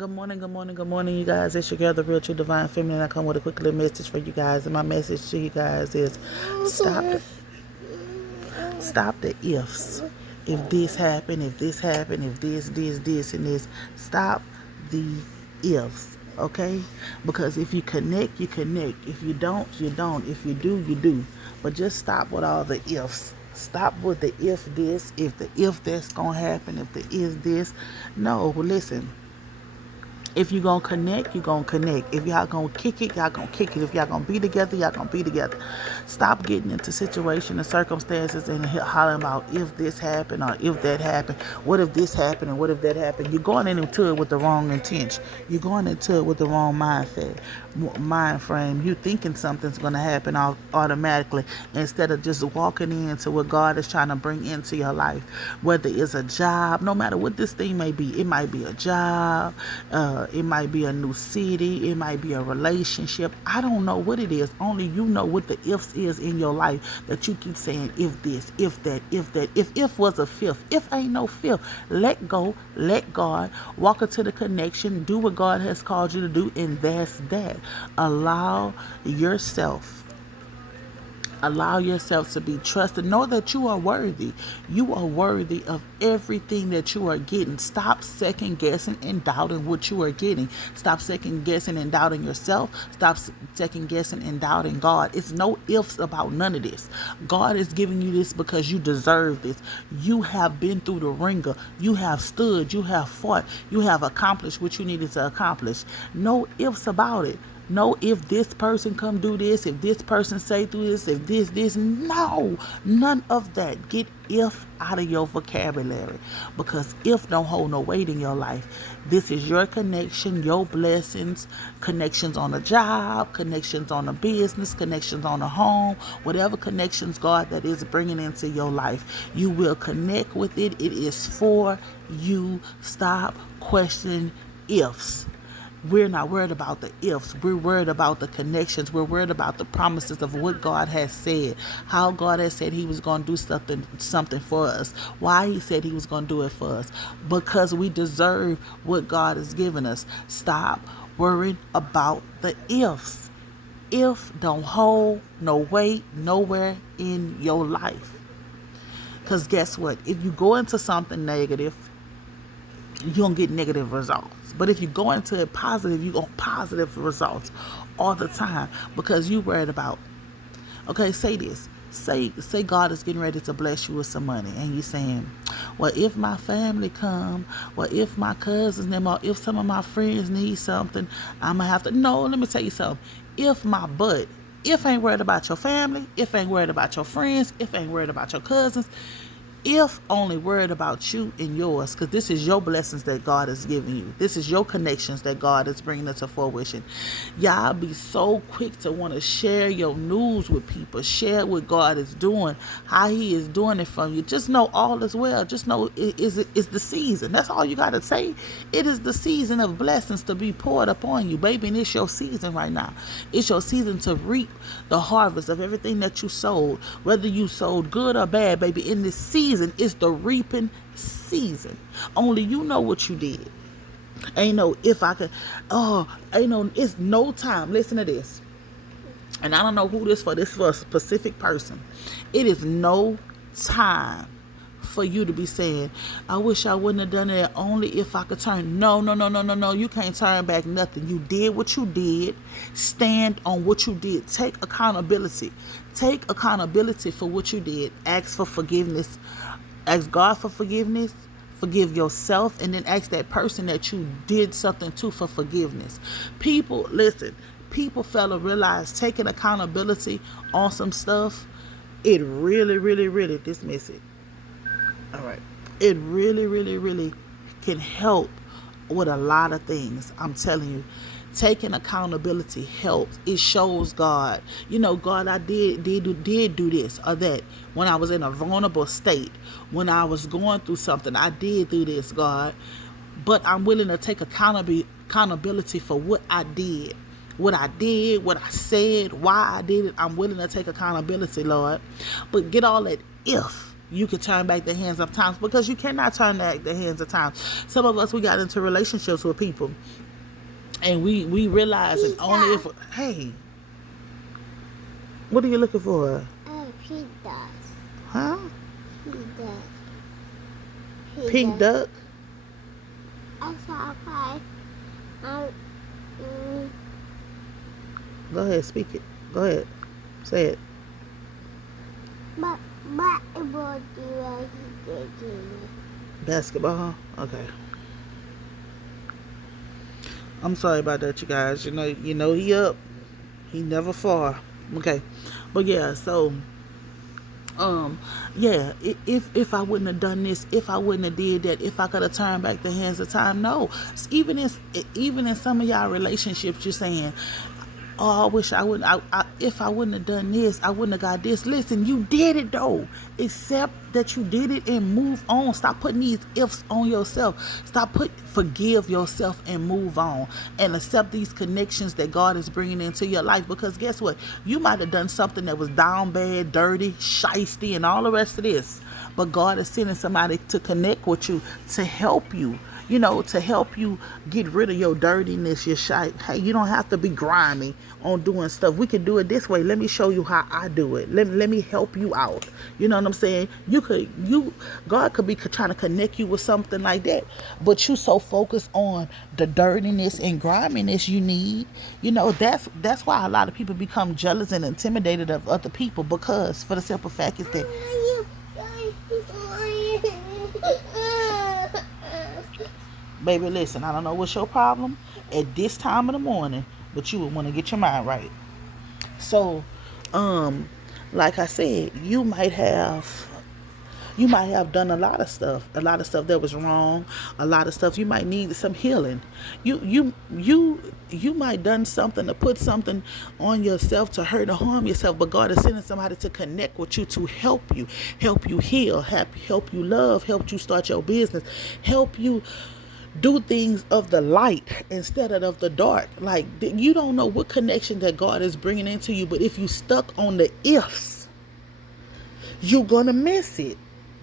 Good morning, you guys. It's your girl, the real true divine feminine. I come with a quick little message for you guys, and my message to you guys is stop the ifs. If this happened, if this happened, if this, and this, stop the ifs. Okay? Because if you connect, you connect. If you don't, you don't. If you do, you do. But just stop with all the ifs. Stop with the if this, if that's gonna happen, if the is this. No, listen. If you gonna connect, you gonna connect. If y'all gonna kick it, y'all gonna kick it. If y'all gonna be together, y'all gonna be together. Stop getting into situations and circumstances and hollering about if this happened or if that happened. What if this happened and what if that happened? You're going into it with the wrong intention. You're going into it with the wrong mindset, mind frame. You thinking something's gonna happen automatically instead of just walking into what God is trying to bring into your life. Whether it's a job, no matter what this thing may be, it might be a job. It might be a new city. It might be a relationship. I don't know what it is. Only you know what the ifs is in your life that you keep saying if this, if that, if that. If was a fifth. If ain't no fifth. Let go. Let God. Walk into the connection. Do what God has called you to do. And that's that. Allow yourself to be trusted. Know that you are worthy. You are worthy of everything that you are getting. Stop second guessing and doubting what you are getting. Stop second guessing and doubting yourself. Stop second guessing and doubting God. It's no ifs about none of this. God is giving you this because you deserve this. You have been through the ringer. You have stood. You have fought. You have accomplished what you needed to accomplish. No ifs about it. No, if this person come do this, if this person say do this, if this, no, none of that. Get if out of your vocabulary, because if don't hold no weight in your life. This is your connection, your blessings, connections on a job, connections on a business, connections on a home, whatever connections God that is bringing into your life. You will connect with it. It is for you. Stop questioning ifs. We're not worried about the ifs. We're worried about the connections. We're worried about the promises of what God has said. How God has said he was going to do something for us. Why he said he was going to do it for us. Because we deserve what God has given us. Stop worrying about the ifs. If don't hold no weight nowhere in your life. Because guess what? If you go into something negative, you're going to get negative results. But if you go into it positive, you get positive results all the time because you worried about, okay, say this. Say God is getting ready to bless you with some money and you saying, well, if my family come, well, if my cousins, them, or if some of my friends need something, I'm going to have to, no, let me tell you something. If ain't worried about your family, if ain't worried about your friends, if ain't worried about your cousins, if only worried about you and yours, because this is your blessings that God is giving you. This is your connections that God is bringing into fruition. Y'all be so quick to want to share your news with people. Share what God is doing, how he is doing it from you. Just know all is well. Just know it's the season. That's all you got to say. It is the season of blessings to be poured upon you, baby, and it's your season right now. It's your season to reap the harvest of everything that you sowed, whether you sowed good or bad, baby. In this season, it's the reaping season. Only you know what you did. Ain't no if I could. Ain't no. It's no time. Listen to this. And I don't know who this for. This for a specific person. It is no time for you to be saying, I wish I wouldn't have done it, only if I could turn. No. You can't turn back nothing. You did what you did. Stand on what you did. Take accountability. Take accountability for what you did. Ask for forgiveness. Ask God for forgiveness. Forgive yourself, and then ask that person that you did something to for forgiveness. People, listen, people fail to realize taking accountability on some stuff, it really dismiss it. All right. It really can help with a lot of things. I'm telling you. Taking accountability helps. It shows God. God, I did do this or that. When I was in a vulnerable state, when I was going through something, I did do this, God. But I'm willing to take accountability for what I did. What I said, why I did it. I'm willing to take accountability, Lord. But get all that if. you can turn back the hands of times, because you cannot turn back the hands of time. Some of us, we got into relationships with people, and we realize that only if, hey, what are you looking for? Pink duck. Huh? Pink duck. Pink duck? I saw a pie. Go ahead, speak it. Go ahead. Say it. But it will do anything. Basketball? Okay. I'm sorry about that, you guys. You know he up. He never far. Okay. But yeah, so yeah, if I wouldn't have done this, if I wouldn't have did that, if I could have turned back the hands of time, no. Even in some of y'all relationships, you're saying, oh, I wish I wouldn't. If I wouldn't have done this, I wouldn't have got this. Listen, you did it though. Accept that you did it and move on. Stop putting these ifs on yourself. Forgive yourself and move on. And accept these connections that God is bringing into your life. Because guess what? You might have done something that was down bad, dirty, shysty, and all the rest of this. But God is sending somebody to connect with you to help you. To help you get rid of your dirtiness, your shite. Hey, you don't have to be grimy on doing stuff. We can do it this way. Let me show you how I do it. Let me help you out. You know what I'm saying? God could be trying to connect you with something like that, but you so focused on the dirtiness and griminess you need. That's why a lot of people become jealous and intimidated of other people, because for the simple fact is that, baby, listen, I don't know what's your problem at this time of the morning, but you would want to get your mind right. So, like I said, you might have done a lot of stuff that was wrong, a lot of stuff you might need some healing. You might done something to put something on yourself to hurt or harm yourself, but God is sending somebody to connect with you to help you heal, help you love, help you start your business, help you do things of the light instead of the dark. Like, you don't know what connection that God is bringing into you, but if you stuck on the ifs, you're gonna miss it.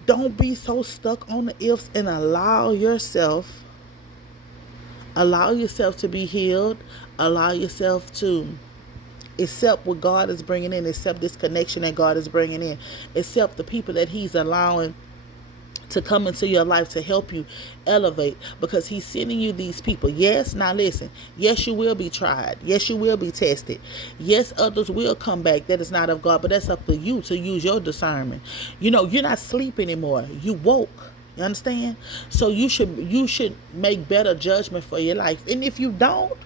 Don't be so stuck on the ifs, and allow yourself to be healed. Allow yourself to accept what God is bringing in, accept this connection that God is bringing in, accept the people that He's allowing to come into your life to help you elevate, because He's sending you these people. Yes, now listen, yes, you will be tried. Yes, you will be tested. Yes, others will come back that is not of God, but that's up to you to use your discernment. You're not asleep anymore. You woke. You understand? So you should make better judgment for your life. And if you don't,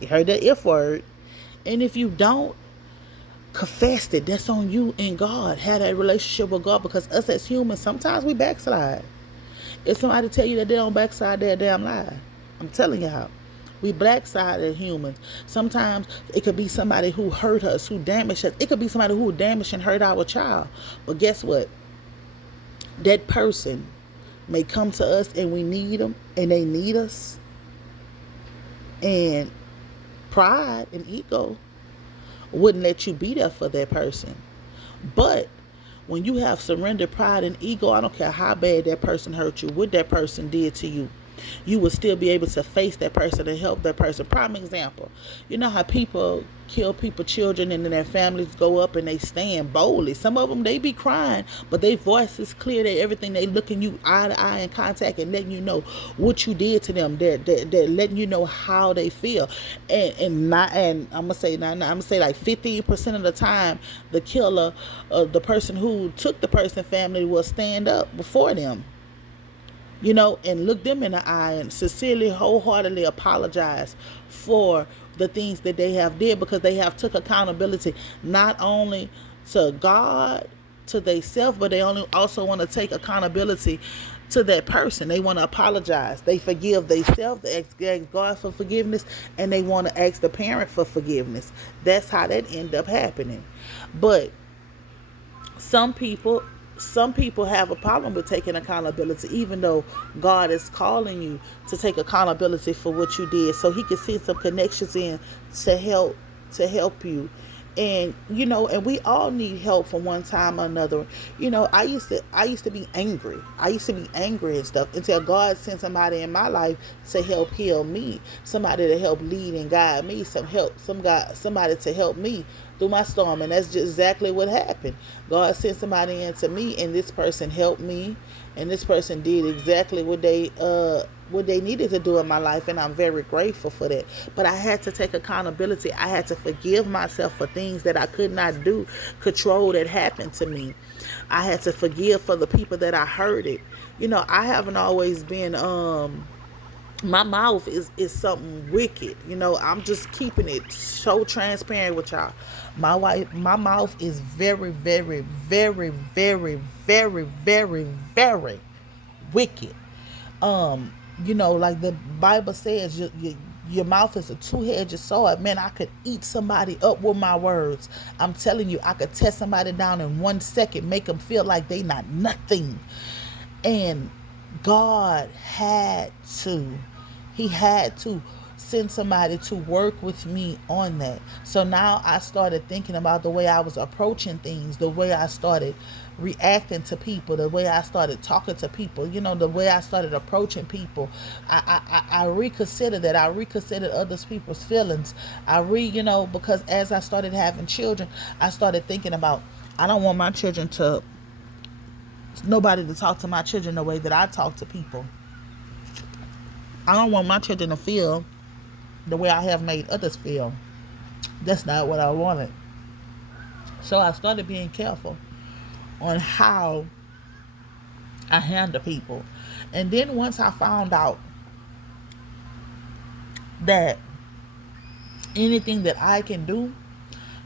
you heard that if word, and if you don't, confess it. That's on you and God. Have that relationship with God, because us as humans, sometimes we backslide. If somebody tell you that they don't backslide, they're a damn lie. I'm telling you how. We backslide as humans. Sometimes it could be somebody who hurt us, who damaged us. It could be somebody who damaged and hurt our child. But guess what? That person may come to us and we need them and they need us. And pride and ego wouldn't let you be there for that person. But when you have surrendered pride and ego, I don't care how bad that person hurt you, what that person did to you, you will still be able to face that person and help that person. Prime example, you know how people kill children, and then their families go up and they stand boldly. Some of them, they be crying, but their voice is clear. That everything, they looking you eye to eye in contact and letting you know what you did to them. They're letting you know how they feel. And I'm gonna say like 15% of the time, the killer, the person who took the person's family, will stand up before them, and look them in the eye and sincerely, wholeheartedly apologize for the things that they have did, because they have took accountability not only to God, to themselves, but they also want to take accountability to that person. They want to apologize. They forgive themselves, they ask God for forgiveness, and they want to ask the parent for forgiveness. That's how that end up happening. But some people have a problem with taking accountability, even though God is calling you to take accountability for what you did, so He can send some connections in to help you And and we all need help from one time or another. I used to be angry. I used to be angry and stuff until God sent somebody in my life to help heal me, somebody to help lead and guide me, somebody to help me through my storm. And that's just exactly what happened. God sent somebody into me, and this person helped me, and this person did exactly what they needed to do in my life, and I'm very grateful for that. But I had to take accountability. I had to forgive myself for things that I could not do control that happened to me. I had to forgive for the people that I hurted. I haven't always been my mouth is something wicked. I'm just keeping it so transparent with y'all. My mouth is very, very, very, very, very, very, very wicked. Like the Bible says, your mouth is a two-edged sword. Man, I could eat somebody up with my words. I'm telling you, I could tear somebody down in 1 second, make them feel like they not nothing. And God he had to send somebody to work with me on that. So now I started thinking about the way I was approaching things, the way I started reacting to people, the way I started talking to people, the way I started approaching people. I reconsidered that. I reconsidered other people's feelings. Because as I started having children, I started thinking about, I don't want my children to nobody to talk to my children the way that I talk to people. I don't want my children to feel the way I have made others feel. That's not what I wanted. So I started being careful on how I handle people. And then once I found out that anything that I can do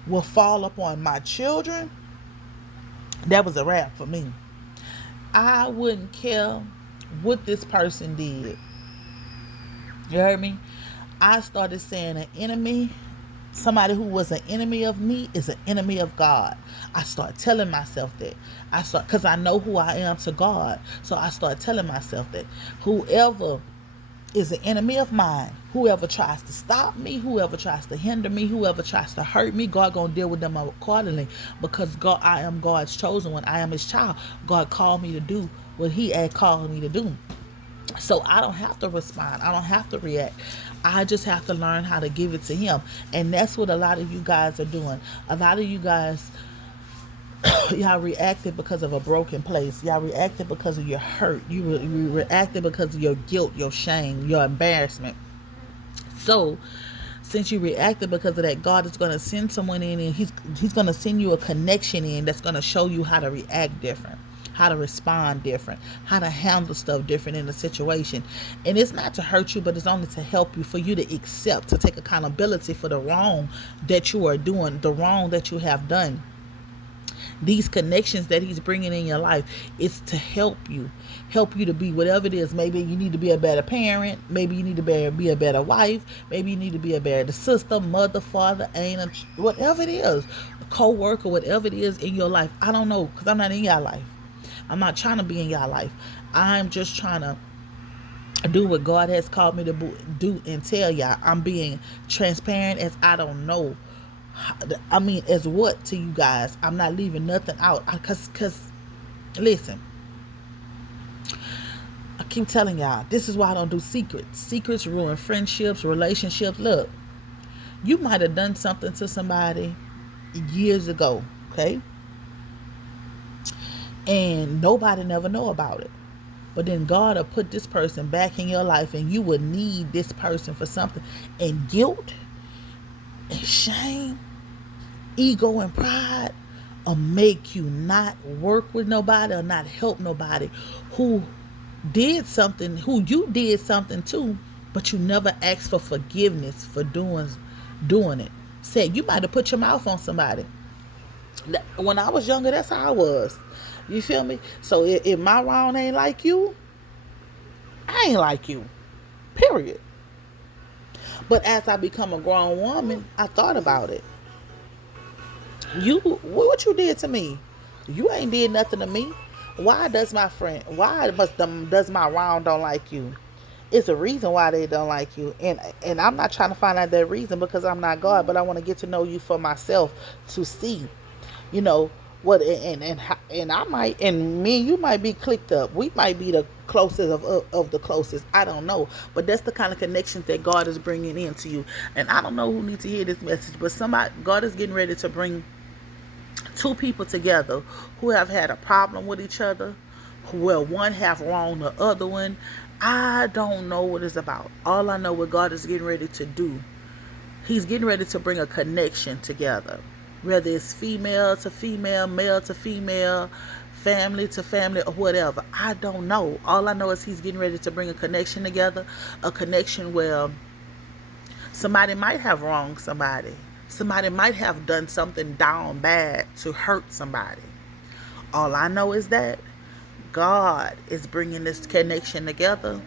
will fall upon my children, that was a wrap for me. I wouldn't care what this person did. You heard me? I started saying an enemy, somebody who was an enemy of me is an enemy of God. I start telling myself that. Because I know who I am to God. So I start telling myself that whoever is an enemy of mine, whoever tries to stop me, whoever tries to hinder me, whoever tries to hurt me, God gonna deal with them accordingly. Because God, I am God's chosen one. I am His child. God called me to do what He had called me to do. So I don't have to respond. I don't have to react. I just have to learn how to give it to Him. And that's what a lot of you guys are doing. A lot of you guys, y'all reacted because of a broken place. Y'all reacted because of your hurt. You reacted because of your guilt, your shame, your embarrassment. So since you reacted because of that, God is going to send someone in, and He's going to send you a connection in that's going to show you how to react different, how to respond different, how to handle stuff different in a situation. And it's not to hurt you, but it's only to help you, for you to accept, to take accountability for the wrong that you are doing, the wrong that you have done. These connections that He's bringing in your life, it's to help you to be whatever it is. Maybe you need to be a better parent. Maybe you need to be a better wife. Maybe you need to be a better sister, mother, father, aunt, whatever it is, a co-worker, whatever it is in your life. I don't know, because I'm not in your life. I'm not trying to be in your life. I'm just trying to do what God has called me to do and tell y'all. I'm being transparent, as I don't know. I mean, as what to you guys? I'm not leaving nothing out. Cause listen, I keep telling y'all, this is why I don't do secrets. Secrets ruin friendships, relationships. Look, you might have done something to somebody years ago, okay? And nobody never know about it. But then God will put this person back in your life, and you will need this person for something. And guilt and shame, ego and pride will make you not work with nobody or not help nobody who you did something to, but you never asked for forgiveness for doing it. Said you might have put your mouth on somebody. When I was younger, that's how I was. You feel me? So if my round ain't like you, I ain't like you. Period. But as I become a grown woman, I thought about it. What you did to me? You ain't did nothing to me. Why does my round don't like you? It's a reason why they don't like you, and I'm not trying to find out that reason because I'm not God, but I want to get to know you for myself to see, you know what, and I might, and me and you might be clicked up. We might be the closest of the closest. I don't know, but that's the kind of connections that God is bringing into you. And I don't know who needs to hear this message, but somebody, God is getting ready to bring two people together who have had a problem with each other, where one have wronged the other one. I don't know what it's about. All I know what God is getting ready to do. He's getting ready to bring a connection together. Whether it's female to female, male to female, family to family, or whatever. I don't know. All I know is he's getting ready to bring a connection together. A connection where somebody might have wronged somebody. Somebody might have done something down bad to hurt somebody. All I know is that God is bringing this connection together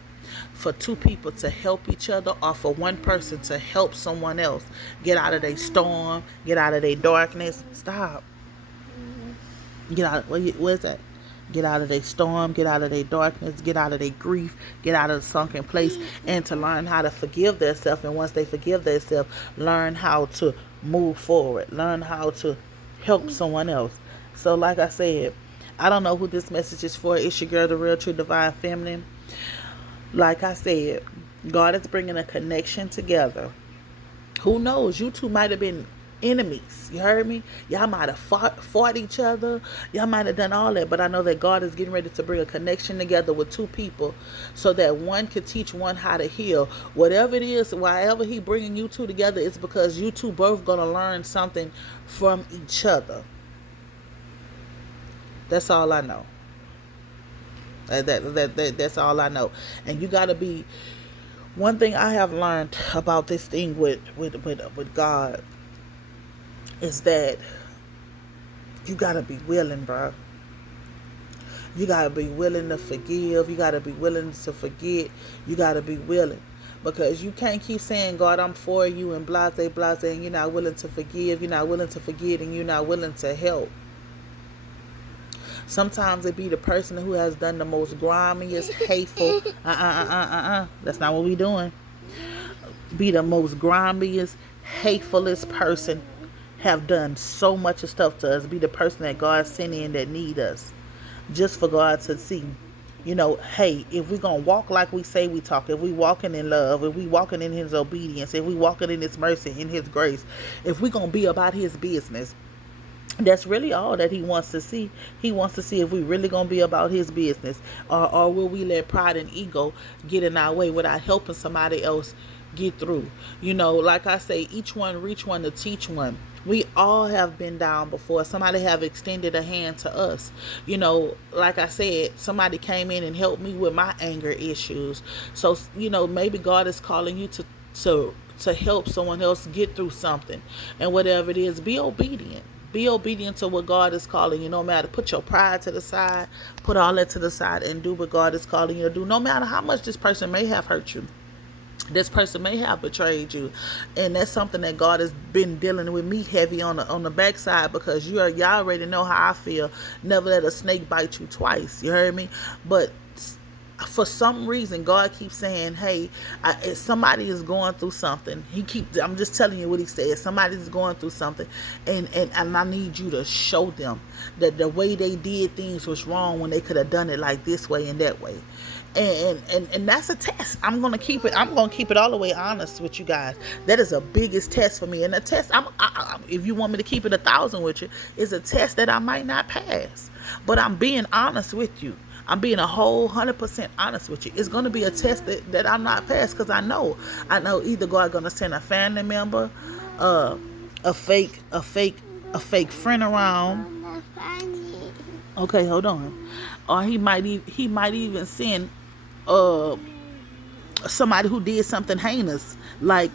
for two people to help each other, or for one person to help someone else get out of their storm, get out of their darkness. Stop. Get out. Where's that? Get out of their storm, get out of their darkness, get out of their grief, get out of the sunken place, and to learn how to forgive themselves. And once they forgive themselves, learn how to move forward, learn how to help someone else. So, like I said, I don't know who this message is for. It's your girl, the real, true, divine feminine. Like I said, God is bringing a connection together. Who knows? You two might have been enemies. You heard me? Y'all might have fought each other. Y'all might have done all that. But I know that God is getting ready to bring a connection together with two people so that one could teach one how to heal. Whatever it is, wherever he bringing you two together, it's because you two both going to learn something from each other. That's all I know. That's all I know. And you got to be. One thing I have learned about this thing with God is that you got to be willing, bro. You got to be willing to forgive. You got to be willing to forget. You got to be willing. Because you can't keep saying, God, I'm for you, and blase, blase, and you're not willing to forgive. You're not willing to forget, and you're not willing to help. Sometimes it be the person who has done the most grimiest, hateful. That's not what we doing. Be the most grimiest, hatefulest person. Have done so much of stuff to us. Be the person that God sent in that need us, just for God to see. Hey, if we gonna walk like we say we talk, if we walking in love, if we walking in His obedience, if we walking in His mercy, in His grace, if we gonna be about His business. That's really all that he wants to see. He wants to see if we really gonna be about his business, or will we let pride and ego get in our way without helping somebody else get through. Like I say, each one reach one to teach one. We all have been down before. Somebody have extended a hand to us. Like I said, somebody came in and helped me with my anger issues. So maybe God is calling you to help someone else get through something. And whatever it is, be obedient. Be obedient to what God is calling you. No matter, put your pride to the side, put all that to the side, and do what God is calling you to do. No matter how much this person may have hurt you, this person may have betrayed you, and that's something that God has been dealing with me heavy on the backside, because y'all already know how I feel. Never let a snake bite you twice. You heard me? But for some reason, God keeps saying, hey, if somebody is going through something, I'm just telling you what he says. Somebody's going through something, and I need you to show them that the way they did things was wrong, when they could have done it like this way and that way. And that's a test. I'm gonna keep it all the way honest with you guys. That is a biggest test for me. And a test, if you want me to keep it 1,000 with you, is a test that I might not pass. But I'm being honest with you. I'm being a whole 100% honest with you. It's going to be a test that I'm not past, because I know either God going to send a family member, a fake friend around. Okay, hold on. Or he might even send somebody who did something heinous, like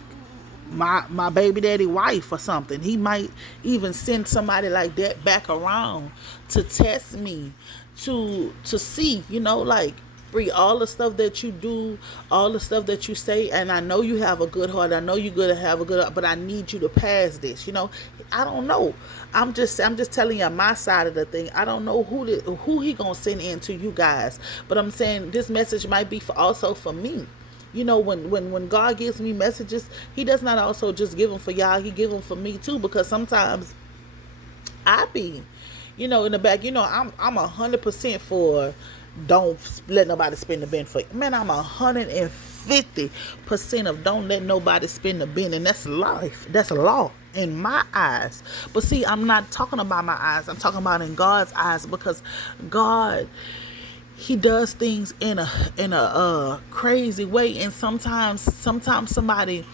my baby daddy wife or something. He might even send somebody like that back around to test me, to see, like, Bree, all the stuff that you do, all the stuff that you say, and I know you have a good heart. I know you're gonna have a good heart, but I need you to pass this. I don't know. I'm just telling you my side of the thing. I don't know who he gonna send in to you guys, but I'm saying this message might be also for me. When God gives me messages, He does not also just give them for y'all. He give them for me too, because sometimes I be, in the back. I'm 100% for don't let nobody spin the bin for you. Man, I'm 150% of don't let nobody spin the bin, and that's life. That's a law in my eyes. But see, I'm not talking about my eyes. I'm talking about in God's eyes, because God, He does things in a crazy way, and sometimes somebody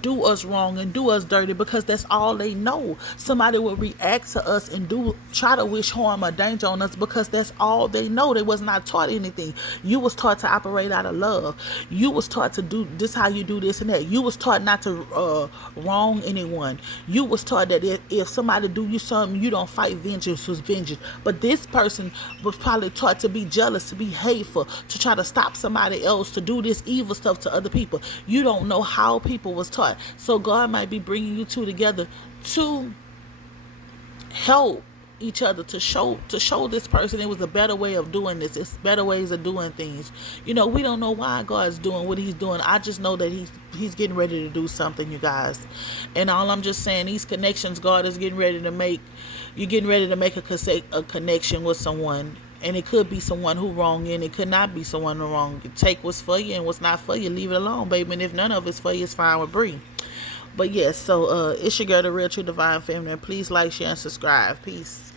do us wrong and do us dirty because that's all they know. Somebody will react to us and try to wish harm or danger on us because that's all they know. They was not taught anything. You was taught to operate out of love. You was taught to do this, how you do this and that. You was taught not to wrong anyone. You was taught that if somebody do you something, you don't fight vengeance with vengeance. But this person was probably taught to be jealous, to be hateful, to try to stop somebody else, to do this evil stuff to other people. You don't know how people was taught. So God might be bringing you two together to help each other, to show this person it was a better way of doing this. It's better ways of doing things. We don't know why God's doing what He's doing. I just know that He's getting ready to do something, you guys. And all I'm just saying, these connections God is getting ready to make. You're getting ready to make a connection with someone. And it could be someone who wrong you, and it could not be someone who wrong you. Take what's for you, and what's not for you, leave it alone, baby. And if none of it's for you, it's fine with Bree. But yes, so it's your girl, the Real True Divine Feminine. Please like, share, and subscribe. Peace.